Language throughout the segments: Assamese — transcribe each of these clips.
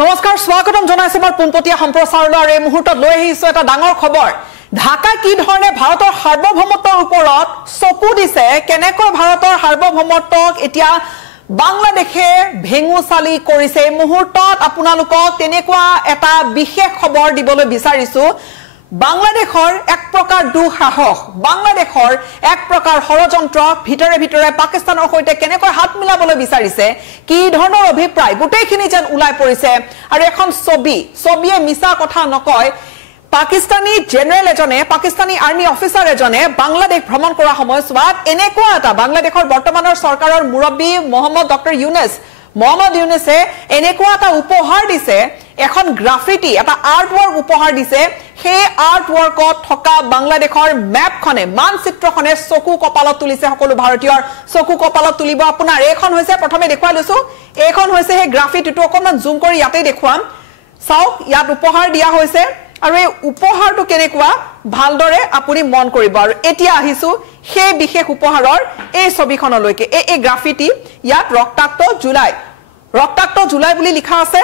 নমস্কাৰ স্বাগতম জনাইছো মই পুনপতিয়া সম্প্ৰচাৰলৈ আৰু এই মুহূৰ্তত লৈ আহিছো এটা ডাঙৰ খবৰ ঢাকা কি ধৰণে ভাৰতৰ সাৰ্বভৌমত্বৰ ওপৰত চকু দিছে কেনেকৈ ভাৰতৰ সাৰ্বভৌমত্বক এতিয়া বাংলাদেশে ভেঙুচালি কৰিছে এই মুহূৰ্তত আপোনালোকক তেনেকুৱা এটা বিশেষ খবৰ দিবলৈ বিচাৰিছো বাংলাদেশৰ এক প্ৰকাৰ দুঃসাহস বাংলাদেশৰ এক প্ৰকাৰ ষড়যন্ত্ৰ ভিতৰে ভিতৰে পাকিস্তানৰ সৈতে কেনেকৈ হাত মিলাবলৈ বিচাৰিছে কি ধৰণৰ অভিপ্ৰায় গোটেইখিনি যেন উলাই পৰিছে আৰু এখন ছবিয়ে মিছা কথা নকয় পাকিস্তানী জেনাৰেল এজনে পাকিস্তানী আৰ্মি অফিচাৰ এজনে বাংলাদেশ ভ্ৰমণ কৰা সময়ছোৱাত এনেকুৱা এটা বাংলাদেশৰ বৰ্তমানৰ চৰকাৰৰ মুৰব্বী মোহাম্মদ ইউনুছে এনেকুৱা এটা উপহাৰ দিছে এখন গ্ৰাফিটি এটা আৰ্টৱৰ্ক উপহাৰ দিছে সেই আৰ্টৱৰ্কত থকা বাংলাদেশৰ মেপখনে মানচিত্ৰখনে চকু কপালত তুলিছে সকলো ভাৰতীয়ৰ চকু কপালত তুলিব আপোনাৰ এইখন হৈছে প্ৰথমে দেখুৱাই লৈছো এইখন হৈছে সেই গ্ৰাফিটিটো অকমান জুম কৰি ইয়াতে দেখুৱাম চাওক ইয়াত উপহাৰ দিয়া হৈছে আৰু এই উপহাৰটো কেনেকুৱা ভালদৰে আপুনি মন কৰিব আৰু এতিয়া আহিছো সেই বিশেষ উপহাৰৰ এই ছবিখনলৈকে এই গ্ৰাফিটি ইয়াত ৰক্তাক্ত জুলাই বুলি লিখা আছে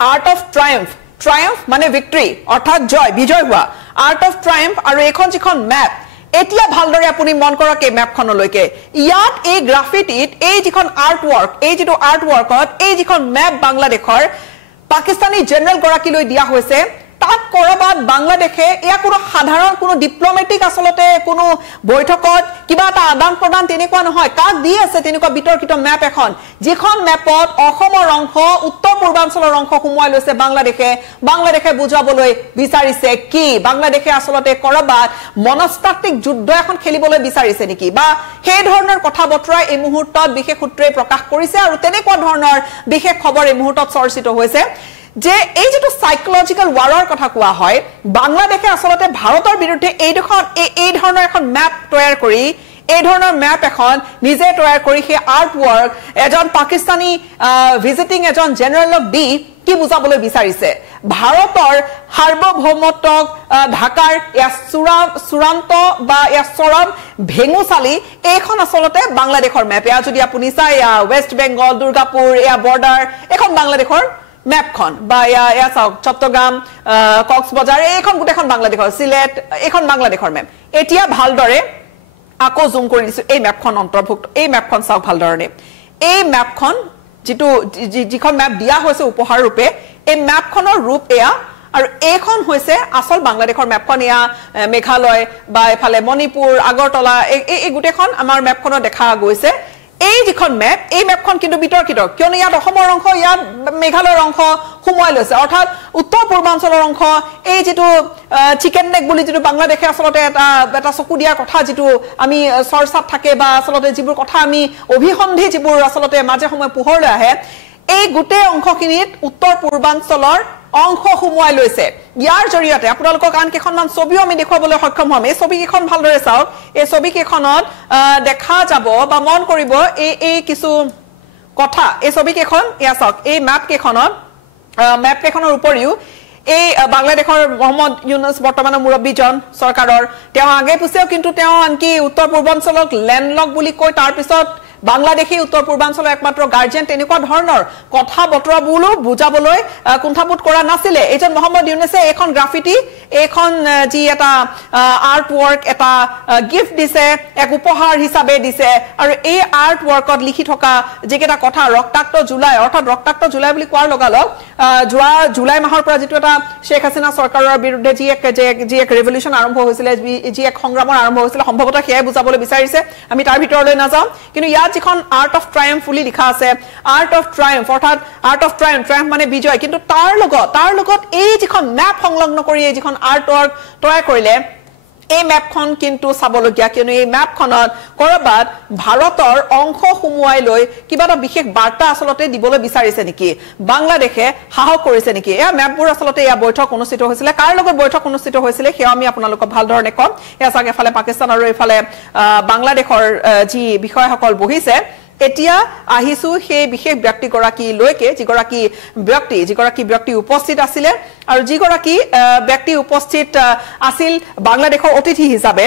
আৰ্ট অফ ট্ৰায়াম্ফ মানে ভিক্টৰী অৰ্থাৎ বিজয় হোৱা আৰ্ট অফ ট্ৰায়াম্ফ আৰু এখন যিখন মেপ এতিয়া ভালদৰে আপুনি মন কৰক এই মেপখনলৈকে ইয়াত এই গ্ৰাফিটিত এই যিখন আৰ্টৱৰ্ক এই যিটো আৰ্টৱৰ্কত এই যিখন মেপ বাংলাদেশৰ পাকিস্তানী জেনাৰেল গৰাকীলৈ দিয়া হৈছে তাত কৰবাত বাংলাদেশে এয়া কোনো সাধাৰণ কোনো ডিপ্লোমেটিক আসলতে কোনো বৈঠকত কিবা এটা আদান প্ৰদান তেনেকুৱা নহয় কাক দি আছে তেনেকুৱা বিতৰ্কিত মেপ এখন যিখন মেপত অসমৰ অংশ উত্তৰ পূৰ্বাঞ্চলৰ অংশ সোমোৱাই লৈছে বাংলাদেশে বুজাবলৈ বিচাৰিছে কি বাংলাদেশে আসলতে কৰবাত মনস্তাত্ত্বিক যুদ্ধ এখন খেলিবলৈ বিচাৰিছে নেকি বা সেই ধৰণৰ কথা বতৰা এই মুহূৰ্তত বিশেষ সূত্ৰে প্ৰকাশ কৰিছে আৰু তেনেকুৱা ধৰণৰ বিশেষ খবৰ এই মুহূৰ্তত চৰ্চিত হৈছে যে এই যেটো সাইকোলজিক্যাল ওয়াৰৰ কথা কোৱা হয় বাংলাদেশে আসলতে ভাৰতৰ বিৰুদ্ধে এই ধৰণৰ এখন মেপ তৈয়াৰ কৰি এই ধৰণৰ মেপ এখন নিজে তৈয়াৰ কৰি সেই আৰ্টৱৰ্ক এজন পাকিস্তানী ভিজিটিং এজন জেনাৰেলক দি কি বুজাবলৈ বিচাৰিছে ভাৰতৰ সাৰ্বভৌমত্বক ঢাকাৰ চূড়ান্ত বা চৰম ভেঙুচালি এইখন আসলতে বাংলাদেশৰ মেপ এয়া যদি আপুনি চাই ওয়েস্ট বেংগল দুৰ্গাপুৰ এয়া বৰ্ডাৰ এখন বাংলাদেশৰ মেপখন বা এয়া চাওক চট্টগ্ৰাম কক্সবাজাৰ এইখন গোটেইখন বাংলাদেশৰ সিলেট এইখন বাংলাদেশৰ মেপ এতিয়া ভালদৰে আকৌ জুম কৰি দিছো এই মেপখন অন্তৰ্ভুক্ত এই মেপখন চাওক ভালদৰে এই মেপখন যিখন মেপ দিয়া হৈছে উপহাৰ ৰূপে এই মেপখনৰ ৰূপ এয়া আৰু এইখন হৈছে আসল বাংলাদেশৰ মেপখন এয়া মেঘালয় বা এফালে মণিপুৰ আগৰতলা এই গোটেইখন আমাৰ মেপখনত দেখা গৈছে এই যিখন মেপ এই মেপখন কিন্তু বিতৰ্কিত কিয়নো ইয়াত অসমৰ অংশ ইয়াত মেঘালয়ৰ অংশ সোমোৱাই লৈছে অৰ্থাৎ উত্তৰ পূৰ্বাঞ্চলৰ অংশ এই যিটো চিকেন নেক বুলি যিটো বাংলাদেশে আসলতে এটা চকু দিয়াৰ কথা যিটো আমি চৰ্চাত থাকে বা আসলতে যিবোৰ কথা আমি অভিসন্ধি যিবোৰ আসলতে মাজে সময়ে পোহৰলৈ আহে এই গোটেই অংশখিনিত উত্তৰ পূৰ্বাঞ্চলৰ অংশ সোমোৱাই লৈছে ইয়াৰ জৰিয়তে আপোনালোকক আন কেইখনমান ছবিও আমি দেখুৱাবলৈ সক্ষম হ'ম এই ছবিকেইখন ভালদৰে চাওক এই ছবিকেইখনত দেখা যাব বা মন কৰিব এই কিছু কথা এই ছবিকেইখন এয়া চাওক এই মেপকেইখনৰ উপৰিও এই বাংলাদেশৰ মোহাম্মদ ইউনুছ বৰ্তমানৰ মুৰব্বীজন চৰকাৰৰ তেওঁ আগে পিছেও কিন্তু তেওঁ আনকি উত্তৰ পূৰ্বাঞ্চলক লেণ্ডলক বুলি কৈ তাৰ পিছত বাংলাদেশী উত্তৰ পূৰ্বাঞ্চলৰ একমাত্ৰ গাৰ্জিয়ান তেনেকুৱা ধৰণৰ কথা বতৰাবোৰো বুজাবলৈ কুণ্ঠাবোধ কৰা নাছিলে এজন মোহাম্মদ ইউনুছে এখন গ্ৰাফিটি এখন যি এটা আৰ্টৱৰ্ক এটা গিফ্ট দিছে এক উপহাৰ হিচাপে দিছে আৰু এই আৰ্টৱৰ্কত লিখি থকা যিকেইটা কথা ৰক্তাক্ত জুলাই অৰ্থাৎ ৰক্তাক্ত জুলাই বুলি কোৱাৰ লগালগ যোৱা জুলাই মাহৰ পৰা যিটো এটা শেখ হাছিনা চৰকাৰৰ বিৰুদ্ধে যি এক ৰেভলিউচন আৰম্ভ হৈছিলে যি এক সংগ্ৰামৰ আৰম্ভ হৈছিলে সম্ভৱতঃ সেয়াই বুজাবলৈ বিচাৰিছে আমি তাৰ ভিতৰলৈ নাযাওঁ কিন্তু ইয়াত যিখন আৰ্ট অফ ট্ৰায়াম্ফ বুলি লিখা আছে আৰ্ট অফ ট্ৰায়াম্ফ অৰ্থাৎ আৰ্ট অফ ট্ৰায়াম্ফ মানে বিজয় কিন্তু তাৰ লগত এই যিখন মেপ সংলগ্ন কৰি এই যিখন আৰ্টৱৰ্ক তৈয়াৰ কৰিলে এই মেপখন কিন্তু চাবলগীয়া কিয়নো এই মেপখনত কৰবাত ভাৰতৰ অংশ সোমোৱাই লৈ কিবা এটা বিশেষ বাৰ্তা আসলতে দিবলৈ বিচাৰিছে নেকি বাংলাদেশে সাহস কৰিছে নেকি এয়া মেপবোৰ আসলতে এয়া বৈঠক অনুষ্ঠিত হৈছিলে কাৰ লগত বৈঠক অনুষ্ঠিত হৈছিলে সেয়া আমি আপোনালোকক ভালধৰণে কম এয়া চাগে এফালে পাকিস্তান আৰু এফালে বাংলাদেশৰ যি বিষয়সকল বহিছে এতিয়া আহিছো সেই বিশেষ ব্যক্তিগৰাকী লৈকে যিগৰাকী ব্যক্তি উপস্থিত আছিল আৰু যিগৰাকী ব্যক্তি উপস্থিত আছিল বাংলাদেশৰ অতিথি হিচাপে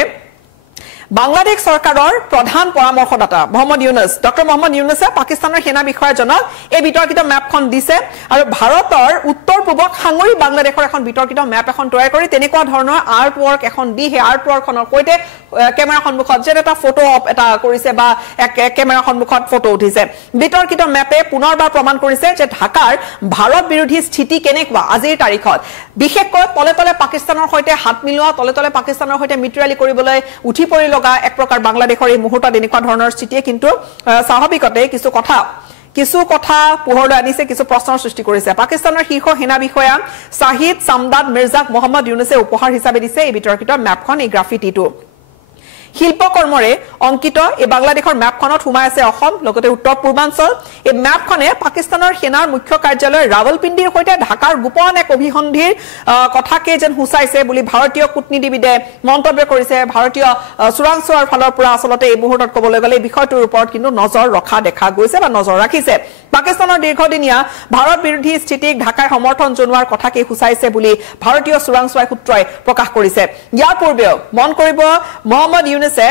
বাংলাদেশ চৰকাৰৰ প্ৰধান পৰামৰ্শদাতা মোহাম্মদ ইউনুছ ডক্টৰ মোহাম্মদ ইউনুছে পাকিস্তানৰ সেনা বিষয়াজনক এই বিতৰ্কিত মেপখন দিছে আৰু ভাৰতৰ উত্তৰ পূবক সাঙুৰি বাংলাদেশৰ এখন বিতৰ্কিত মেপ এখন তৈয়াৰ কৰি তেনেকুৱা ধৰণৰ আৰ্ট ৱৰ্ক এখন দি হে আৰ্ট ৱৰ্কখনৰ কৈতে কেমেৰা সন্মুখত যে এটা ফটো অপ এটা কৰিছে বা এক কেমেৰা সন্মুখত ফটো উঠিছে বিতৰ্কিত মেপে পুনৰবাৰ প্ৰমাণ কৰিছে যে ঢাকাৰ ভাৰত বিৰোধী স্থিতি কেনেকুৱা আজিৰ তাৰিখত বিশেষকৈ তলে তলে পাকিস্তানৰ সৈতে হাত মিলোৱা তলে তলে পাকিস্তানৰ সৈতে মিত্ৰালি কৰিবলৈ উঠি পৰি লগা এক প্ৰকাৰ বাংলাদেশৰ এই মুহূৰ্তত এনেকুৱা ধৰণৰ স্থিতিয়ে কিন্তু স্বাভাৱিকতে কিছু কথা পোহৰলৈ আনিছে কিছু প্ৰশ্নৰ সৃষ্টি কৰিছে পাকিস্তানৰ শীৰ্ষ সেনা বিষয়া শাহিদ সামদাদ মিৰ্জাক মোহাম্মদ ইউনুছে উপহাৰ হিচাপে দিছে এই বিতৰ্কিত মেপখন এই গ্ৰাফিটিটো শিল্পকৰ্মৰে অংকিত এই বাংলাদেশৰ মেপখনত সোমাই আছে অসম লগতে উত্তৰ পূৰ্বাঞ্চল এই মেপখনে পাকিস্তানৰ সেনাৰ মুখ্য কাৰ্যালয় ৰাৱলপিণ্ডিৰ সৈতে ঢাকাৰ গোপন এক অভিসন্ধিৰ কথাকে যেন হুচাইছে বুলি ভাৰতীয় কূটনীতিবিদে মন্তব্য কৰিছে ভাৰতীয় চোৰাংচোৱাৰ ফালৰ পৰা আসলতে এই মুহূৰ্তত ক'বলৈ গ'লে এই বিষয়টোৰ ওপৰত কিন্তু নজৰ ৰখা দেখা গৈছে বা নজৰ ৰাখিছে পাকিস্তানৰ দীৰ্ঘদিনীয়া ভাৰত বিৰোধী স্থিতিক ঢাকাই সমৰ্থন জনোৱাৰ কথাকে হুচাইছে বুলি ভাৰতীয় চোৰাংচোৱা সূত্ৰই প্ৰকাশ কৰিছে ইয়াৰ পূৰ্বেও মন কৰিব মোহাম্মদ ইউনুছে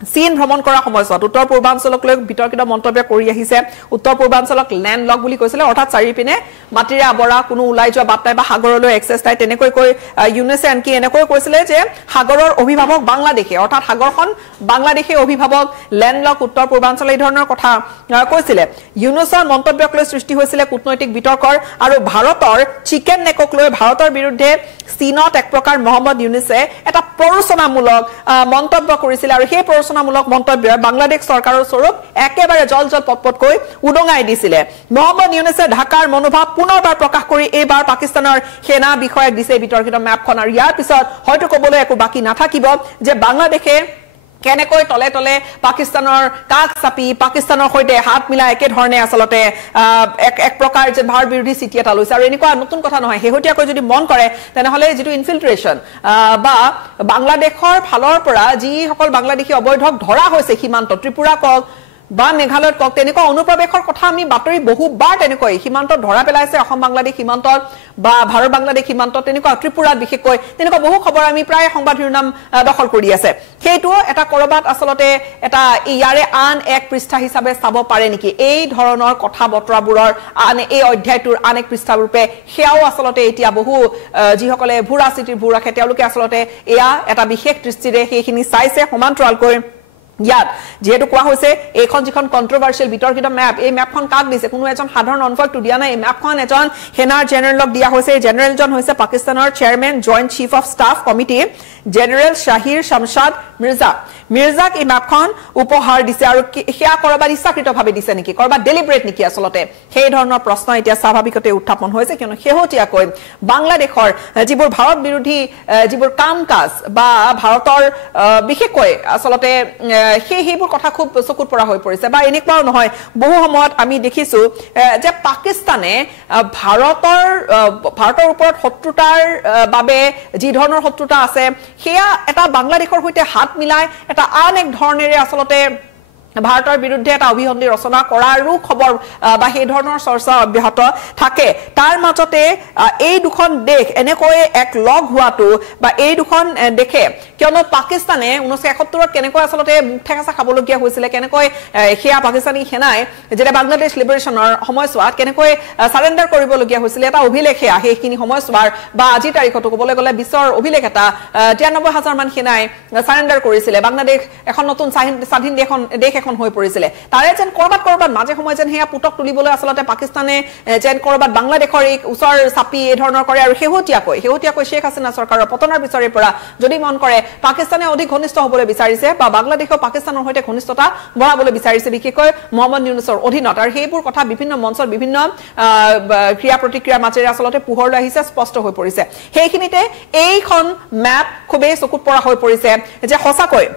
চীন ভ্ৰমণ কৰা সময়ছোৱাত উত্তৰ পূৰ্বাঞ্চলক লৈ বিতৰ্কিত মন্তব্য কৰি আহিছে উত্তৰ পূৰ্বাঞ্চলক ল্যান্ড লক বুলি কৈছিলে অৰ্থাৎ চাৰিপিনে মাটিৰে আৱৰা কোনো ওলাই যোৱা বাট নাই বা সাগৰলৈ এক্সেছ নাই তেনেকৈ কৈ ইউনুছে আনকি এনেকৈ কৈছিলে যে সাগৰৰ অভিভাৱক বাংলাদেশে অৰ্থাৎ সাগৰখন বাংলাদেশে অভিভাৱক ল্যান্ড লক উত্তৰ পূৰ্বাঞ্চল এই ধৰণৰ কথা কৈছিলে ইউনুছৰ মন্তব্যক লৈ সৃষ্টি হৈছিলে কূটনৈতিক বিতৰ্কৰ আৰু ভাৰতৰ চিকেন নেকক লৈ ভাৰতৰ বিৰুদ্ধে চীনত এক প্ৰকাৰ মোহাম্মদ ইউনুছে এটা প্ৰৰোচনামূলক মন্তব্য কৰিছিল আৰু সেই প্ৰৰোচনামূলক মন্তব্য বাংলাদেশ চৰকাৰৰ স্বৰূপ একেবাৰে জল পটপটকৈ উদঙাই দিছিলে মোহাম্মদ ইউনুছে ঢাকাৰ মনোভাৱ পুনৰবাৰ প্ৰকাশ কৰি এইবাৰ পাকিস্তানৰ সেনা বিষয়াক দিছে বিতৰ্কিত মেপখন আৰু ইয়াৰ পিছত হয়তো ক'বলৈ একো বাকী নাথাকিব যে বাংলাদেশে কেনেকৈ তলে তলে পাকিস্তানৰ কাক চাপি পাকিস্তানৰ সৈতে হাত মিলা একে ধৰণে আসলতে এক প্ৰকাৰ যে ভাৰত বিৰোধী স্থিতি এটা লৈছে আৰু এনেকুৱা নতুন কথা নহয় হেহতীয়াকৈ যদি মন কৰে তেনেহলে যেটো ইনফিল্ট্ৰেচন বা বাংলাদেশৰ ফালৰ পৰা যিসকল বাংলাদেশী অবৈধক ধৰা হৈছে সীমান্ত ত্ৰিপুৰা কক বা মেঘালয়ত কক তেনেকুৱা অনুপ্ৰৱেশৰ কথা আমি বাতৰি বহুবাৰ তেনেকৈ সীমান্তত ধৰা পেলাইছে অসম বাংলাদেশ সীমান্তত বা ভাৰত বাংলাদেশ সীমান্তত তেনেকুৱা ত্ৰিপুৰাত বিশেষকৈ তেনেকুৱা বহু খবৰ আমি প্ৰায় সংবাদ শিৰোনাম দখল কৰি আছে সেইটো এটা কৰবাত আসলতে এটা ইয়াৰে আন এক পৃষ্ঠা হিচাপে চাব পাৰে নেকি এই ধৰণৰ কথা বতৰাবোৰৰ আন এই অধ্যায়টোৰ আন এক পৃষ্ঠাৰূপে সেয়াও আসলতে এতিয়া বহু যিসকলে ভূৰাজনীতিৰ ভূ ৰাখে তেওঁলোকে আসলতে এয়া এটা বিশেষ দৃষ্টিৰে সেইখিনি চাইছে সমান্তৰালকৈ ইয়াত যেহেতু কোৱা হৈছে এইখন যিখন কন্ট্ৰভাৰ্চিয়েল বিতৰ্কিত মেপ এই মেপখন কাক দিছে কোনো এজন সাধাৰণ অনফকটো দিয়া নাই এই মেপখন এজন সেনাৰ জেনেৰেলক দিয়া হৈছে জেনেৰেলজন হৈছে পাকিস্তানৰ chairman joint chief of staff committee general Sahir Shamshad মিৰ্জাক এই মেপখন উপহাৰ দিছে আৰু সেয়া কৰবাত ইচ্ছাকৃতভাৱে দিছে নেকি কৰবাত ডেলিব্ৰেট নেকি আসলতে সেই ধৰণৰ প্ৰশ্ন এতিয়া স্বাভাৱিকতে উত্থাপন হৈছে কিয়নো শেহতীয়াকৈ বাংলাদেশৰ যিবোৰ ভাৰত বিৰোধী যিবোৰ কাম কাজ বা ভাৰতৰ বিশেষকৈ আসলতে সেইবোৰ কথা খুব চকুত পৰা হৈ পৰিছে বা এনেকুৱাও নহয় বহু সময়ত আমি দেখিছো যে পাকিস্তানে ভাৰতৰ ওপৰত শত্ৰুতাৰ বাবে যি ধৰণৰ শত্ৰুতা আছে সেয়া এটা বাংলাদেশৰ সৈতে হাত মিলাই এটা আন এক ধৰণেৰে আসলতে ভাৰতৰ বিৰুদ্ধে এটা অভিসন্ধি ৰচনা কৰাৰো খবৰ বা সেই ধৰণৰ চৰ্চা অব্যাহত থাকে তাৰ মাজতে এই দুখন দেশ এনেকৈ এক লগ হোৱাটো বা এই দুখন দেখে কিয়নো পাকিস্তানে 1971ত কেনেকৈ আসলতে মুঠেকাচা খাবলগীয়া হৈছিলে কেনেকৈ সেয়া পাকিস্তানী সেনাই যেটা বাংলাদেশ লিবাৰেশ্যনৰ সময়ছোৱাত কেনেকৈ সাৰেন্ডাৰ কৰিবলগীয়া হৈছিলে এটা অভিলেখ সেইখিনি সময়ছোৱাৰ বা আজি তাৰিখতো ক'বলৈ গ'লে বিশ্বৰ অভিলেখ এটা 93000 মান সেনাই সাৰেন্ডাৰ কৰিছিলে বাংলাদেশ এখন নতুন স্বাধীন দেশ এখন হৈ পৰিছিলে তাৰে যেন কৰবাত মাজে সময় যেন হেয়া পুটক তুলিবলৈ আসলতে পাকিস্তানে যেন কৰবাত বাংলাদেশৰ এক উচৰ চাপি এই ধৰণৰ কৰে আৰু শেহতীয়াকৈ শেখ হাছিনা চৰকাৰৰ পতনৰ পিছৰে পৰা যদি মন কৰে পাকিস্তানে অধিক ঘনিষ্ঠ হ'বলৈ বিচাৰিছে বা বাংলাদেশৰ পাকিস্তানৰ সৈতে ঘনিষ্ঠতা বঢ়াবলৈ বিচাৰিছে বিশেষকৈ মোহাম্মদ ইউনুছৰ অধীনত আৰু সেইবোৰ কথা বিভিন্ন মঞ্চৰ বিভিন্ন ক্ৰিয়া প্ৰতিক্ৰিয়াৰ মাজেৰে আসলতে পোহৰলৈ আহিছে স্পষ্ট হৈ পৰিছে সেইখিনিতে এইখন মেপ খুবেই চকুত পৰা হৈ পৰিছে যে সঁচাকৈ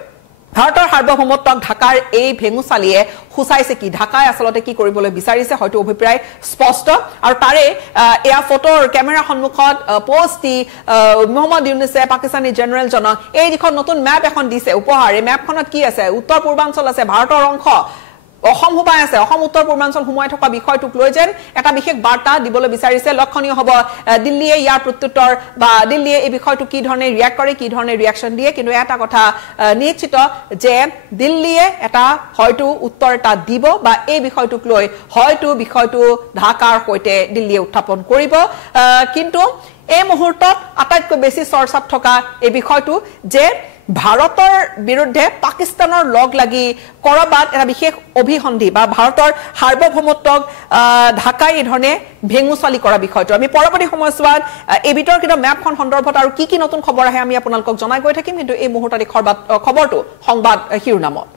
ভাৰতৰ সাৰ্বভৌমত্বক ঢাকাৰ এই ভেঙুচালিয়ে হুচাইছে কি ঢাকাই আসলতে কি কৰিবলৈ বিচাৰিছে হয়তো অভিপ্ৰায় স্পষ্ট আৰু তাৰে এয়া ফটোৰ কেমেৰা সন্মুখত পোষ্টি মোহাম্মদ ইউনুছে পাকিস্তানী জেনেৰেল জনক এই যিখন নতুন মেপ এখন দিছে উপহাৰ এই মেপখনত কি আছে উত্তৰ পূৰ্বাঞ্চল আছে ভাৰতৰ অংশ অসম হুবাই আছে অসম উত্তৰ পূৰ্বাঞ্চল হুমাই থকা বিষয়টোক লৈ যেন এটা বিশেষ বাৰ্তা দিবলৈ বিচাৰিছে লক্ষণীয় হ'ব দিল্লীয়ে ইয়াৰ প্ৰত্যুত্তৰ বা দিল্লীয়ে এই বিষয়টো কি ধৰণে ৰিয়াক্ট কৰে কি ধৰণে ৰিয়াকচন দিয়ে কিন্তু এটা কথা নিশ্চিত যে দিল্লীয়ে এটা হয়তো উত্তৰ এটা দিব বা এই বিষয়টোক লৈ হয়তো বিষয়টো ঢাকাৰ সৈতে দিল্লীয়ে উত্থাপন কৰিব কিন্তু এই মুহূৰ্তত আটাইতকৈ বেছি চৰ্চাত থকা এই বিষয়টো যে ভাৰতৰ বিৰুদ্ধে পাকিস্তানৰ লগ লাগি কৰবাত এটা বিশেষ অভিসন্ধি বা ভাৰতৰ সাৰ্বভৌমত্বক ঢাকাই এই ধৰণে ভেঙুচালি কৰা বিষয়টো আমি পৰৱৰ্তী সময়ছোৱাত এই বিতৰ্কিত মেপখন সন্দৰ্ভত আৰু কি নতুন খবৰ আহে আমি আপোনালোকক জনাই গৈ থাকিম কিন্তু এই মুহূৰ্তত খবৰটো সংবাদ শিৰোনামত